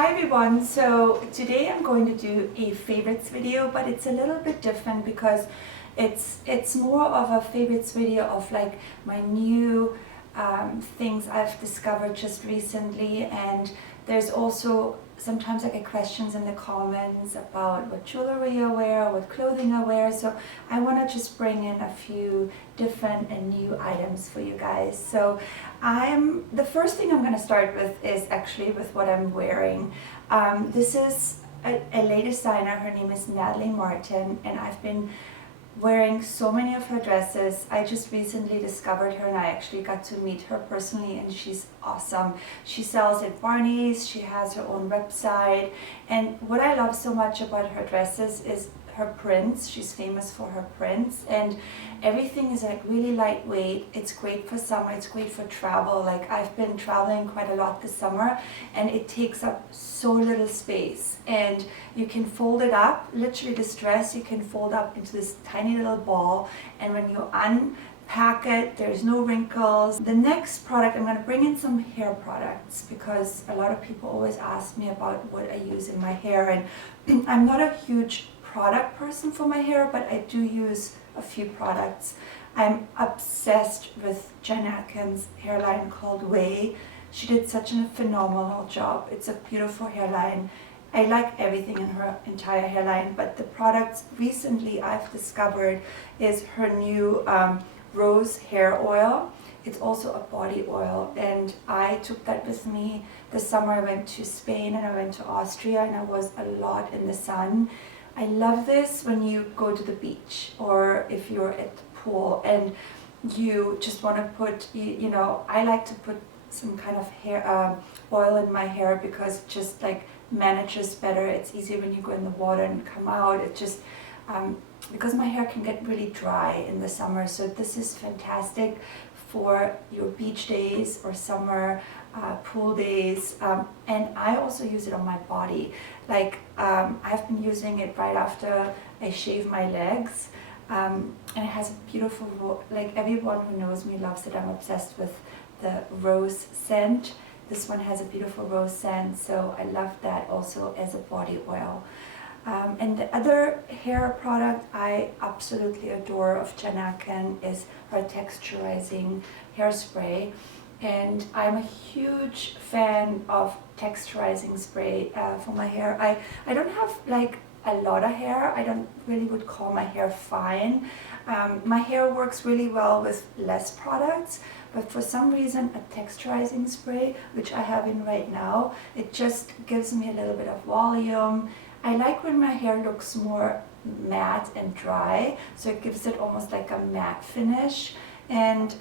Hi everyone, so today I'm going to do a favorites video, but it's a little bit different because it's more of a favorites video of like my new things I've discovered just recently, and there's also sometimes I get questions in the comments about what jewelry I wear, what clothing I wear, so I want to just bring in a few different and new items for you guys. So the first thing I'm going to start with is actually with what I'm wearing. This is a lady designer. Her name is Natalie Martin, and I've been wearing so many of her dresses. I just recently discovered her and I actually got to meet her personally, and she's awesome. She sells at Barney's, she has her own website, and what I love so much about her dresses is her prints. She's famous for her prints, and everything is like really lightweight. It's great for summer, it's great for travel. Like I've been traveling quite a lot this summer and it takes up so little space, and you can fold it up, literally this dress you can fold up into this tiny little ball, and when you unpack it there's no wrinkles. The next product, I'm going to bring in some hair products because a lot of people always ask me about what I use in my hair, and I'm not a huge product person for my hair, but I do use a few products. I'm obsessed with Jen Atkin's hairline called Way. She did such a phenomenal job. It's a beautiful hairline. I like everything in her entire hairline, but the products recently I've discovered is her new rose hair oil. It's also a body oil, and I took that with me this summer. I went to Spain and I went to Austria, and I was a lot in the sun. I love this when you go to the beach or if you're at the pool and you just want to put, you know, I like to put some kind of hair oil in my hair because it just like manages better. It's easier when you go in the water and come out. It just because my hair can get really dry in the summer, so this is fantastic for your beach days or summer pool days, and I also use it on my body. Like I've been using it right after I shave my legs, and it has a beautiful, like everyone who knows me loves it. I'm obsessed with the rose scent. This one has a beautiful rose scent, so I love that also as a body oil. And the other hair product I absolutely adore of Jen Atkin is her Texturizing hairspray, and I'm a huge fan of Texturizing spray for my hair. I don't have like a lot of hair. I don't really would call my hair fine. My hair works really well with less products, but for some reason a Texturizing spray, which I have in right now, it just gives me a little bit of volume. I like when my hair looks more matte and dry, so it gives it almost like a matte finish, and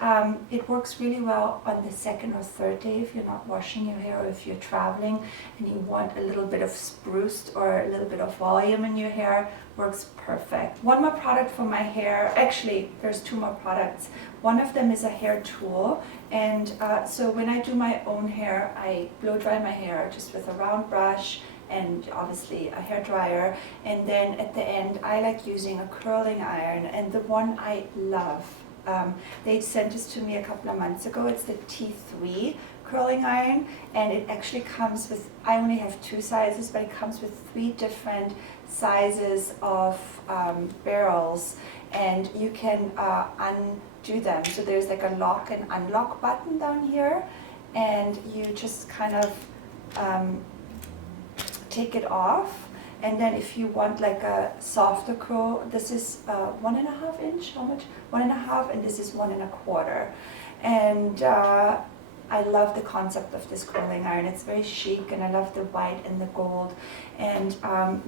it works really well on the second or third day if you're not washing your hair, or if you're traveling and you want a little bit of spruced or a little bit of volume in your hair. Works perfect. One more product for my hair, actually there's two more products. One of them is a hair tool, and so when I do my own hair, I blow dry my hair just with a round brush and obviously a hair dryer, and then at the end I like using a curling iron, and the one I love, they sent this to me a couple of months ago. It's the T3 curling iron, and it actually comes with, I only have two sizes, but it comes with 3 different sizes of barrels, and you can undo them. So there's like a lock and unlock button down here, and you just kind of take it off, and then if you want like a softer curl, this is 1.5 inch, how much? 1.5, and this is 1.25, and I love the concept of this curling iron. It's very chic, and I love the white and the gold. And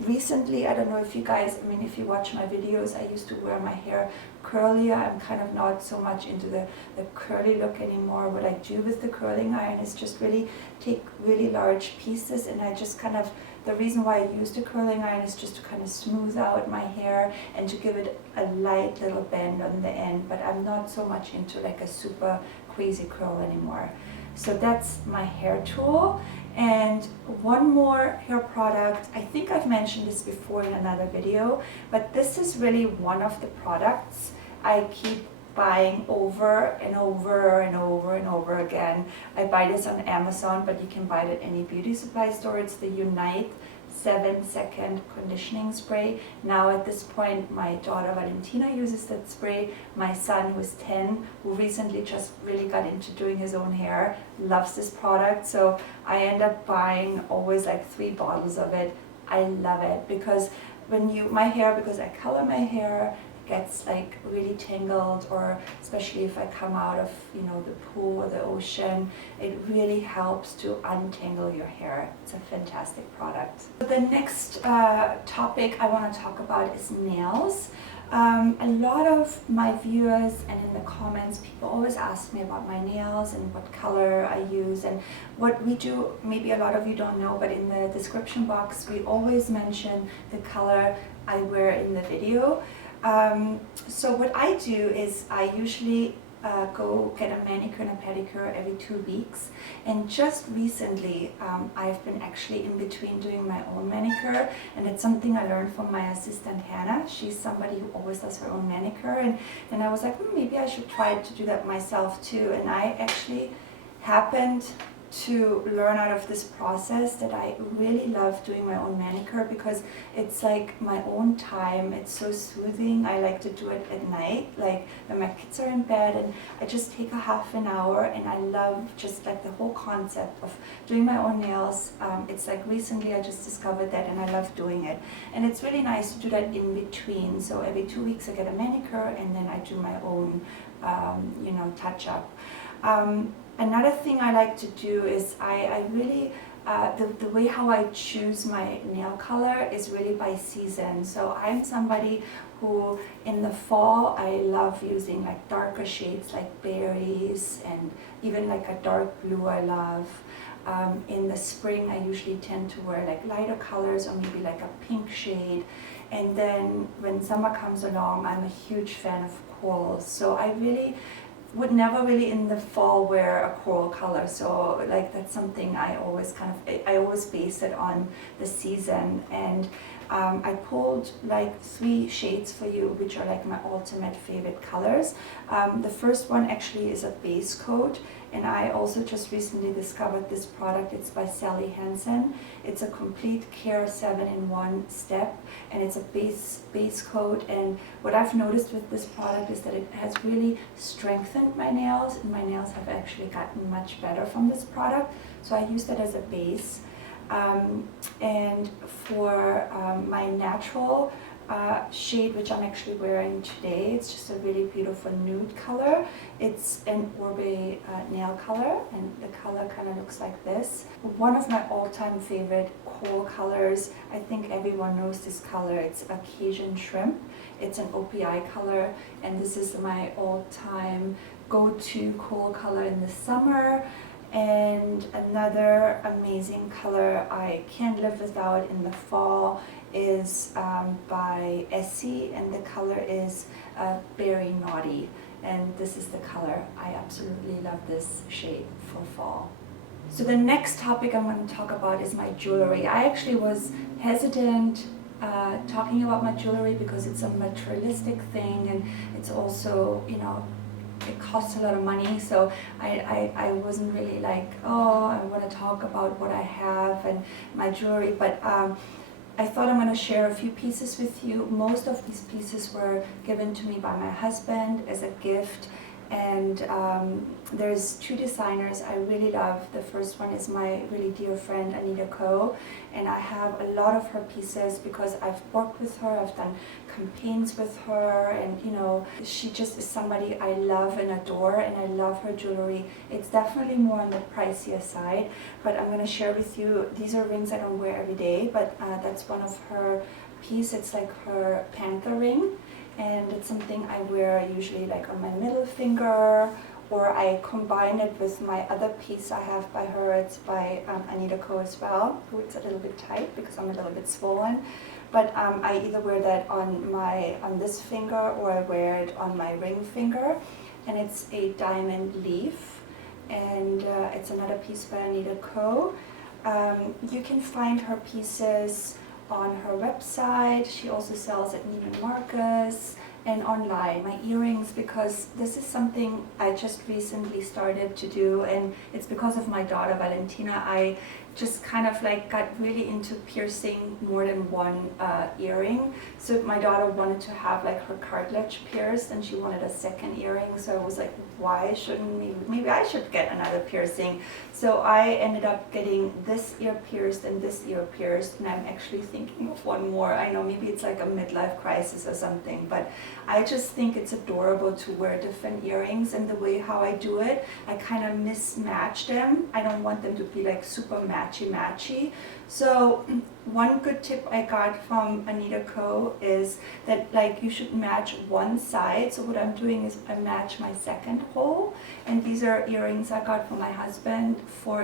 recently, I don't know if you guys, I mean, if you watch my videos, I used to wear my hair curlier. I'm kind of not so much into the curly look anymore. What I do with the curling iron is just really take really large pieces, and I just kind of, the reason why I use the curling iron is just to kind of smooth out my hair and to give it a light little bend on the end, but I'm not so much into like a super crazy curl anymore. So that's my hair tool. And one more hair product, I think I've mentioned this before in another video, but this is really one of the products I keep buying over and over and over and over, again. I buy this on Amazon, but you can buy it at any beauty supply store. It's the Unite 7-second conditioning spray. Now at this point my daughter Valentina uses that spray. My son, who's 10, who recently just really got into doing his own hair, loves this product, so I end up buying always like 3 bottles of it. I love it because because I color my hair, gets like really tangled, or especially if I come out of the pool or the ocean, it really helps to untangle your hair. It's a fantastic product. The next topic I want to talk about is nails. A lot of my viewers and in the comments, people always ask me about my nails and what color I use and what we do. Maybe a lot of you don't know, but in the description box we always mention the color I wear in the video. So what I do is I usually go get a manicure and a pedicure every 2 weeks, and just recently I've been actually in between doing my own manicure, and it's something I learned from my assistant Hannah. She's somebody who always does her own manicure, and then I was like, maybe I should try to do that myself too. And I actually happened to learn out of this process that I really love doing my own manicure because it's like my own time. It's so soothing. I like to do it at night, like when my kids are in bed, and I just take a half an hour, and I love just like the whole concept of doing my own nails. It's like recently I just discovered that, and I love doing it, and it's really nice to do that in between. So every 2 weeks I get a manicure, and then I do my own touch up. Another thing I like to do is I really, the way how I choose my nail color is really by season. So I'm somebody who in the fall I love using like darker shades like berries, and even like a dark blue I love. In the spring I usually tend to wear like lighter colors, or maybe like a pink shade. And then when summer comes along, I'm a huge fan of corals. So I really would never really in the fall wear a coral color, so like that's something I always I always base it on the season. And I pulled like 3 shades for you, which are like my ultimate favorite colors. The first one actually is a base coat, and I also just recently discovered this product. It's by Sally Hansen. It's a complete care 7-in-1 step, and it's a base coat. And what I've noticed with this product is that it has really strengthened my nails, and my nails have actually gotten much better from this product. So I use that as a base. And for my natural shade, which I'm actually wearing today, it's just a really beautiful nude color. It's an Oribe nail color, and the color kind of looks like this. One of my all-time favorite coral colors, I think everyone knows this color, it's Cajun Shrimp. It's an OPI color, and this is my all-time go-to coral color in the summer. And another amazing color I can't live without in the fall is by Essie, and the color is Berry Naughty, and this is the color. I absolutely love this shade for fall. So the next topic I'm going to talk about is my jewelry. I actually was hesitant talking about my jewelry because it's a materialistic thing, and it's also, it costs a lot of money, so I wasn't really like, oh, I want to talk about what I have and my jewelry, but I thought I'm going to share a few pieces with you. Most of these pieces were given to me by my husband as a gift, and there's 2 designers I really love. The first one is my really dear friend Anita Ko, and I have a lot of her pieces because I've worked with her, I've done campaigns with her, and she just is somebody I love and adore, and I love her jewelry. It's definitely more on the pricier side, but I'm going to share with you, these are rings I don't wear every day, but that's one of her pieces. It's like her panther ring, and it's something I wear usually like on my middle finger, or I combine it with my other piece I have by her. It's by Anita Ko as well. Oh, it's a little bit tight because I'm a little bit swollen, but I either wear that on this finger, or I wear it on my ring finger, and it's a diamond leaf, and it's another piece by Anita Ko. You can find her pieces on her website. She also sells at Neiman Marcus and online, my earrings, because this is something I just recently started to do, and it's because of my daughter Valentina. I just kind of like got really into piercing more than one earring. So my daughter wanted to have like her cartilage pierced, and she wanted a second earring. So I was like, why shouldn't maybe I should get another piercing? So I ended up getting this ear pierced and this ear pierced, and I'm actually thinking of one more. I know maybe it's like a midlife crisis or something, but I just think it's adorable to wear different earrings, and the way how I do it, I kind of mismatch them. I don't want them to be like super matchy. So one good tip I got from Anita Co is that like you should match one side. So what I'm doing is I match my second hole, and these are earrings I got from my husband.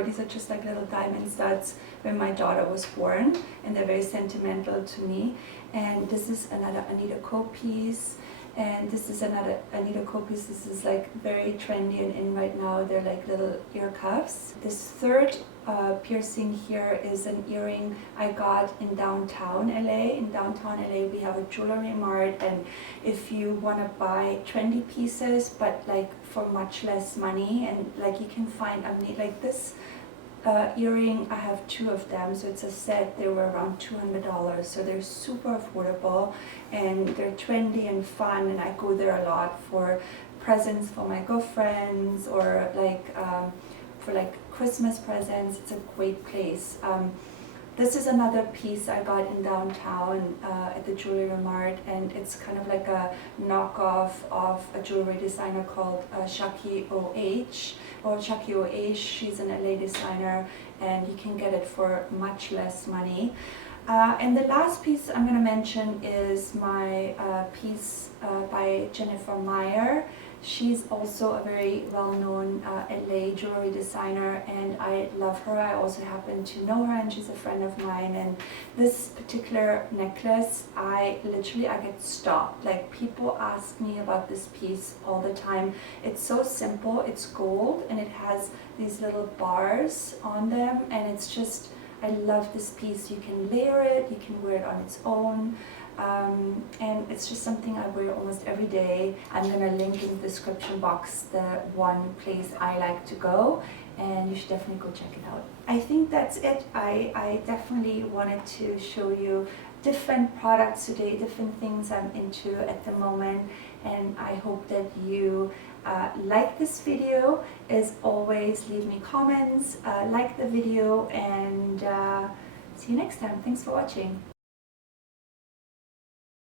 These are just like little diamond studs when my daughter was born, and they're very sentimental to me. And this is another Anita Co piece. And this is another Anita Co piece. This is like very trendy and in right now. They're like little ear cuffs. This third piercing here is an earring I got in downtown LA. In downtown LA we have a jewelry mart, and if you want to buy trendy pieces but like for much less money, and like you can find like this earring, I have two of them, so it's a set. They were around $200, so they're super affordable and they're trendy and fun, and I go there a lot for presents for my girlfriends or like for like Christmas presents. It's a great place. This is another piece I got in downtown at the Jewelry Mart, and it's kind of like a knockoff of a jewelry designer called Shaki OH, or Shaki OH. She's an LA designer, and you can get it for much less money. And the last piece I'm going to mention is my piece by Jennifer Meyer. She's also a very well-known LA jewelry designer, and I love her. I also happen to know her, and she's a friend of mine. And this particular necklace, I get stopped. Like, people ask me about this piece all the time. It's so simple. It's gold, and it has these little bars on them, and it's just, I love this piece. You can layer it, you can wear it on its own. And it's just something I wear almost every day. I'm going to link in the description box the one place I like to go, and you should definitely go check it out. I think that's it. I definitely wanted to show you different products today, different things I'm into at the moment, and I hope that you like this video. As always, leave me comments, like the video, and see you next time. Thanks for watching.